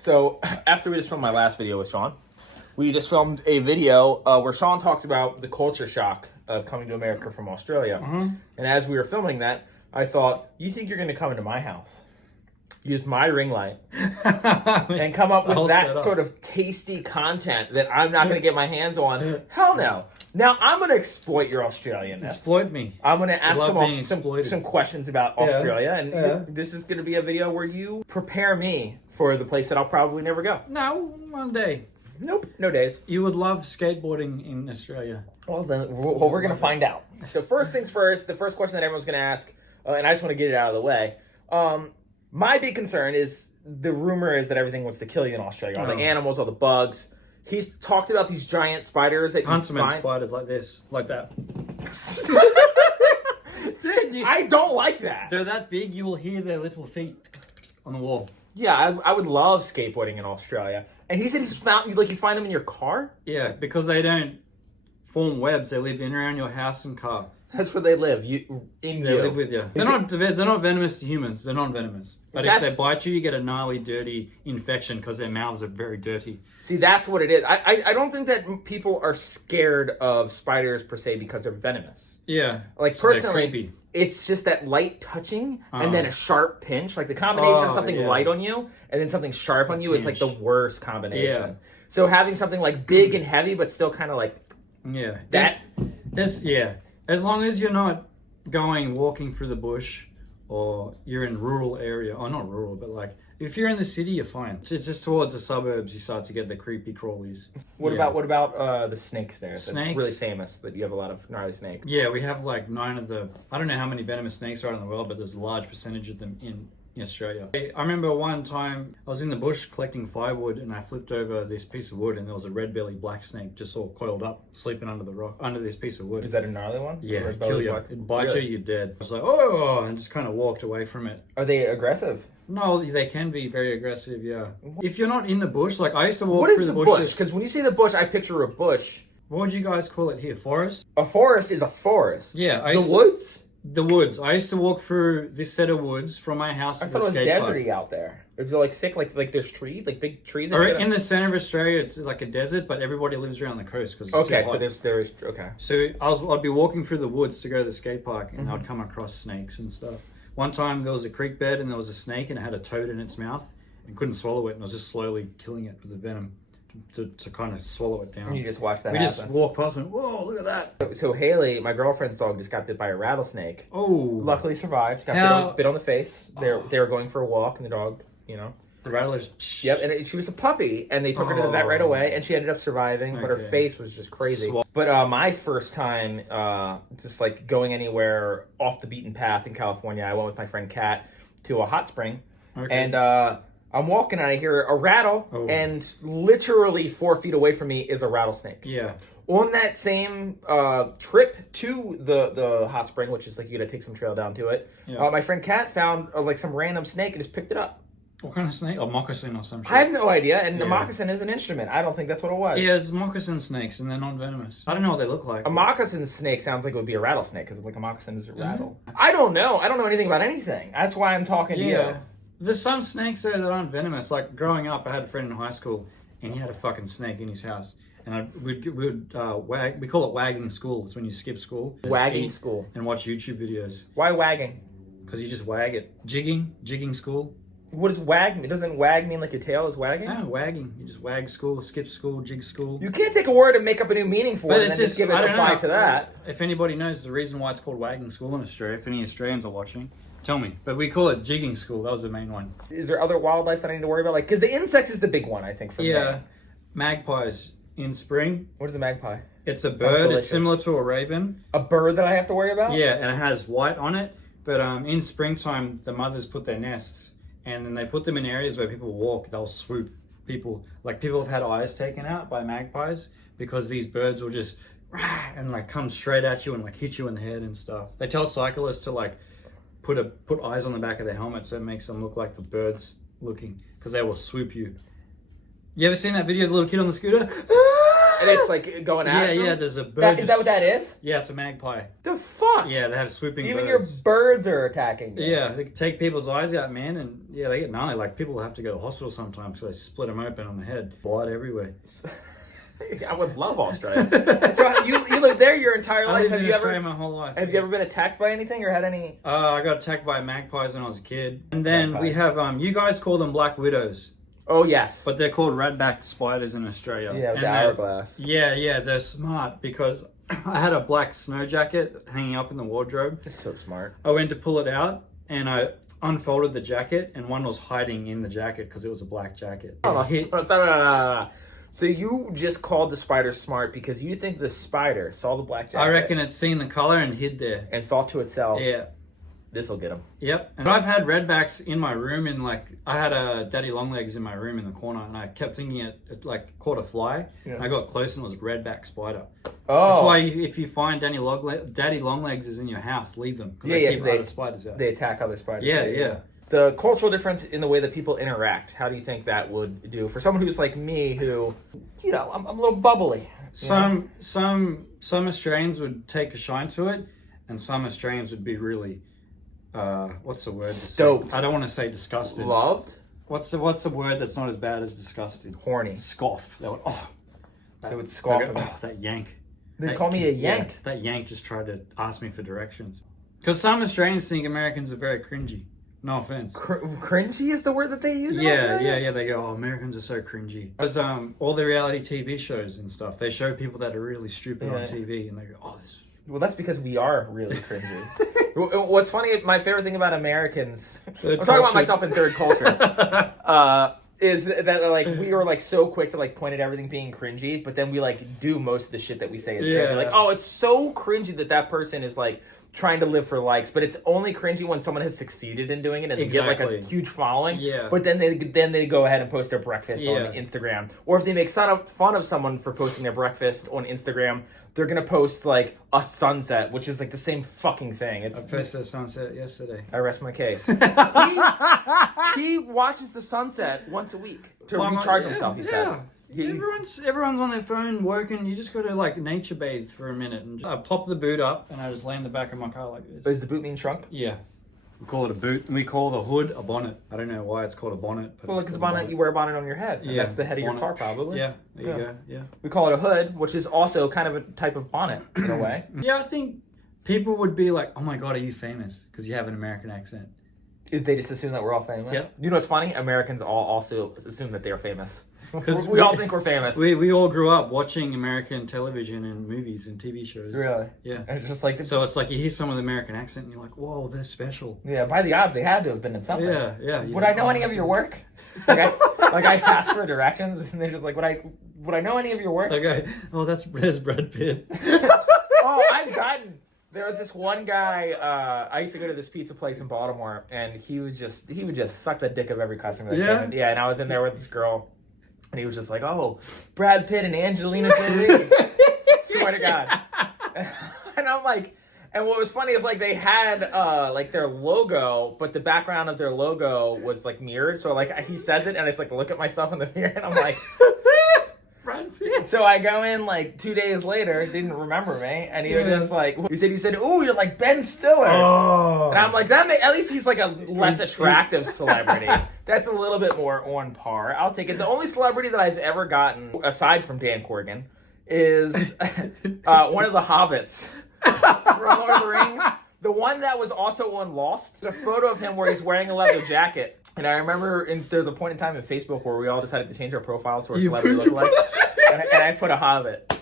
So after we just filmed my last video with Sean, we just filmed a video where Sean talks about the culture shock of coming to America from Australia. And as we were filming that, I thought, you think you're going to come into my house, use my ring light, and come up with that sort of tasty content that I'm not going to get my hands on? Hell no. Now, I'm going to exploit your Australianness. Exploit me. I'm going to ask some questions about Australia, and this is going to be a video where you prepare me for the place that I'll probably never go. No, one day. Nope, no days. You would love skateboarding in Australia. Well, then we're going to find out. So first things first, the first question that everyone's going to ask, and I just want to get it out of the way. My big concern is the rumor is that everything wants to kill you in Australia. All the animals, all the bugs. He's talked about these giant spiders that Huntsman spiders like this, like that. Dude, I don't like that. They're that big, you will hear their little feet on the wall. Yeah, I would love skateboarding in Australia. And he said he's found, you find them in your car? Yeah, because they don't form webs. They live in and around your house and car. That's where they live. They live with you. They're not venomous to humans. They're non-venomous. But if they bite you, you get a gnarly, dirty infection because their mouths are very dirty. See, that's what it is. I don't think that people are scared of spiders per se because they're venomous. Yeah. Like, so personally, it's just that light touching and then a sharp pinch. Like, the combination of something light on you and then something sharp on you is like the worst combination. Yeah. So having something like big and heavy but still kind of like... Yeah. That... As long as you're not walking through the bush or you're in rural area, or not rural, but like if you're in the city, you're fine. It's just towards the suburbs you start to get the creepy crawlies. What about the snakes there? Snakes? It's really famous that you have a lot of gnarly snakes. Yeah, we have like 9 of the, I don't know how many venomous snakes are in the world, but there's a large percentage of them in Australia. I remember one time I was in the bush collecting firewood and I flipped over this piece of wood and there was a red-bellied black snake just all coiled up, sleeping under the rock, under this piece of wood. Is that a gnarly one? Yeah, it'd kill you. It'd bite you, you're dead. I was like, oh, and just kind of walked away from it. Are they aggressive? No, they can be very aggressive, yeah. If you're not in the bush, like I used to walk through the bush. Because when you say the bush, I picture a bush. What would you guys call it here? Forest? A forest is a forest. Yeah. The woods? The woods. I used to walk through this set of woods from my house to the skate park. I thought it was deserty out there. Is it like thick, like there's trees, like big trees? In the center of Australia, it's like a desert, but everybody lives around the coast because it's too hot. So okay. So I'd be walking through the woods to go to the skate park, and I'd come across snakes and stuff. One time there was a creek bed, and there was a snake, and it had a toad in its mouth, and couldn't swallow it, and I was just slowly killing it with the venom. To kind of swallow it down. And you just watch that happen. We just walked past and went, whoa, look at that. So Haley, my girlfriend's dog, just got bit by a rattlesnake. Oh. Luckily survived. Got bit on the face. They were going for a walk, and the dog, The rattlers. Yep, and she was a puppy, and they took her to the vet right away, and she ended up surviving, but her face was just crazy. But my first time just like going anywhere off the beaten path in California, I went with my friend Kat to a hot spring, and I'm walking and I hear a rattle, and literally 4 feet away from me is a rattlesnake. Yeah. On that same trip to the hot spring, which is like you gotta take some trail down to it, my friend Kat found like some random snake and just picked it up. What kind of snake? A moccasin or some shit? I have no idea, and the moccasin is an instrument. I don't think that's what it was. Yeah, it's moccasin snakes, and they're non-venomous. I don't know what they look like. A moccasin snake sounds like it would be a rattlesnake, because like a moccasin is a rattle. I don't know. I don't know anything about anything. That's why I'm talking to you. There's some snakes there that aren't venomous. Like growing up, I had a friend in high school, and he had a fucking snake in his house. And we call it wagging school. It's when you skip school. Wagging school. And watch YouTube videos. Why wagging? Because you just wag it. Jigging school. What does wag mean? Doesn't wag mean like your tail is wagging? No, wagging. You just wag school, skip school, jig school. You can't take a word and make up a new meaning for it and then just give it a reply to that. If anybody knows the reason why it's called wagging school in Australia, if any Australians are watching, tell me. But we call it jigging school. That was the main one. Is there other wildlife that I need to worry about? Like, because the insects is the big one, I think, for me. Yeah. Magpies in spring. What is a magpie? It's a bird. It's similar to a raven. A bird that I have to worry about? Yeah, and it has white on it. But in springtime, the mothers put their nests, and then they put them in areas where people walk. They'll swoop people. Like, people have had eyes taken out by magpies because these birds will just and like come straight at you and like hit you in the head and stuff. They tell cyclists to like put eyes on the back of their helmet so it makes them look like the birds looking, because they will swoop you. You ever seen that video of the little kid on the scooter? And it's like going at you. Yeah, there's a bird. Is that what that is? Yeah, it's a magpie. The fuck? Yeah, they have swooping Even birds. your birds are attacking you. Yeah, they take people's eyes out, man, and yeah, they get gnarly. Like people have to go to the hospital sometimes because they split them open on the head, blood everywhere. I would love Australia. So you lived there your entire I life. lived Have in you Australia ever my whole life. have you ever been attacked by anything or had any? I got attacked by magpies when I was a kid, and then Magpies. we have you guys call them black widows, Oh yes. but they're called radback spiders in Australia. Yeah, with And the they're- hourglass. Yeah, they're smart because I had a black snow jacket hanging up in the wardrobe. It's so smart. I went to pull it out and I unfolded the jacket, and one was hiding in the jacket because it was a black jacket. Oh, It hit. no. So you just called the spider smart because you think the spider saw the black jacket I reckon it's seen the color and hid there. and thought to itself, Yeah. "This will get him." Yep. And I've had redbacks in my room, and like I had a daddy longlegs in my room in the corner, and I kept thinking it like caught a fly. Yeah. And I got close and it was a redback spider. Oh, That's why if you find daddy longlegs is in your house, leave them because they keep other spiders out. they attack other spiders. Yeah. The cultural difference in the way that people interact. How do you think that would do for someone who's like me, who, I'm a little bubbly. Some Australians would take a shine to it, and some Australians would be really, what's the word? Stoked. I don't want to say disgusted. Loved, What's the word that's not as bad as disgusted? horny. Scoff. They would They would scoff They go, at me. oh, that yank. They That- call me a yank. Yeah, that yank just tried to ask me for directions. Because some Australians think Americans are very cringy. No offense. Cringy is the word that they use. In Yeah. Australia? They go, oh, Americans are so cringy. Because all the reality TV shows and stuff, they show people that are really stupid on Yeah. TV, and they go, oh, this. Well, that's because we are really cringy. What's funny, my favorite thing about Americans, Third I'm talking about culture. myself in third culture, is that like we are like so quick to like point at everything being cringy, but then we like do most of the shit that we say is cringy. Yeah. Like, oh, it's so cringy that person is like trying to live for likes, but it's only cringy when someone has succeeded in doing it and they get like a Exactly. huge following. Yeah. But then they go ahead and post their breakfast on Yeah. Instagram, or if they make fun of someone for posting their breakfast on Instagram, they're gonna post like a sunset, which is like the same fucking thing. I It's posted a sunset yesterday. I rest my case. he watches the sunset once a week to Well, recharge yeah, himself. He yeah. says. He- Everyone's on their phone working. You just got to like nature bathe for a minute, and I pop the boot up, and I just lay in the back of my car like this. Does the boot mean trunk? Yeah, we call it a boot, and we call the hood a bonnet. I don't know why it's called a bonnet. But Well, it's because called a bonnet, you wear a bonnet on your head. And Yeah, that's the head of your bonnet. car, probably. Yeah, there you Yeah. go. Yeah, We call it a hood, which is also kind of a type of bonnet in a way. yeah. I think people would be like, "Oh my god, are you famous?" Because you have an American accent. If they just assume that we're all famous. Yep. You know what's funny? Americans all also assume that they are famous. 'Cause we all think we're famous. We all grew up watching American television and movies and TV shows. Really? Yeah. And it's just like, So it's like you hear someone with an American accent, and you're like, "Whoa, they're special." yeah, by the odds, they had to have been in something. Yeah, yeah. Would I know any of your work? Like I ask for directions, and they're just like, would I know any of your work? Okay. Oh, there's Brad Pitt. Oh, I've gotten. There was this one guy. I used to go to this pizza place in Baltimore, and he would just suck the dick of every customer. That Yeah? came in. Yeah. And I was in there with this girl, and he was just like, "Oh, Brad Pitt and Angelina Jolie." Swear to God. And I'm like, and what was funny is like they had like their logo, but the background of their logo was like mirrored. So like he says it, and it's like look at myself in the mirror, and I'm like. Brad Pitt. So I go in like 2 days later, didn't remember me, and he was Yeah. just like, he said, "Ooh, you're like Ben Stiller," Oh. and I'm like, at least he's like a less attractive celebrity. That's a little bit more on par. I'll take it. The only celebrity that I've ever gotten, aside from Dan Corrigan, is one of the Hobbits from Lord of the Rings. The one that was also on Lost, a photo of him where he's wearing a leather jacket. And I remember there's a point in time in Facebook where we all decided to change our profiles to our celebrity lookalike. And I put a Hobbit.